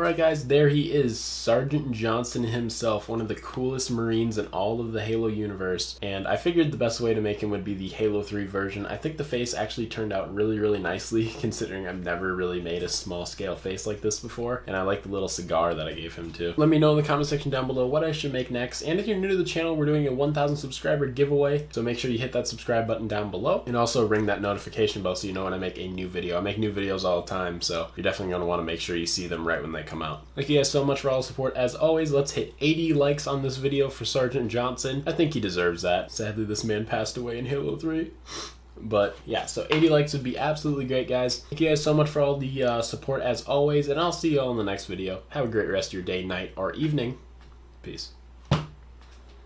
Alright guys, there he is, Sergeant Johnson himself, one of the coolest Marines in all of the Halo universe, and I figured the best way to make him would be the Halo 3 version. I think the face actually turned out really nicely, considering I've never really made a small scale face like this before, and I like the little cigar that I gave him too. Let me know in the comment section down below what I should make next, and if you're new to the channel, we're doing a 1,000 subscriber giveaway, so make sure you hit that subscribe button down below, and also ring that notification bell so you know when I make a new video. I make new videos all the time, so you're definitely going to want to make sure you see them right when they come out. Thank you guys so much for all the support. As always, let's hit 80 likes on this video for Sergeant Johnson. I think he deserves that. Sadly, this man passed away in Halo 3. But yeah, so 80 likes would be absolutely great, guys. Thank you guys so much for all the support as always, and I'll see you all in the next video. Have a great rest of your day, night, or evening. Peace.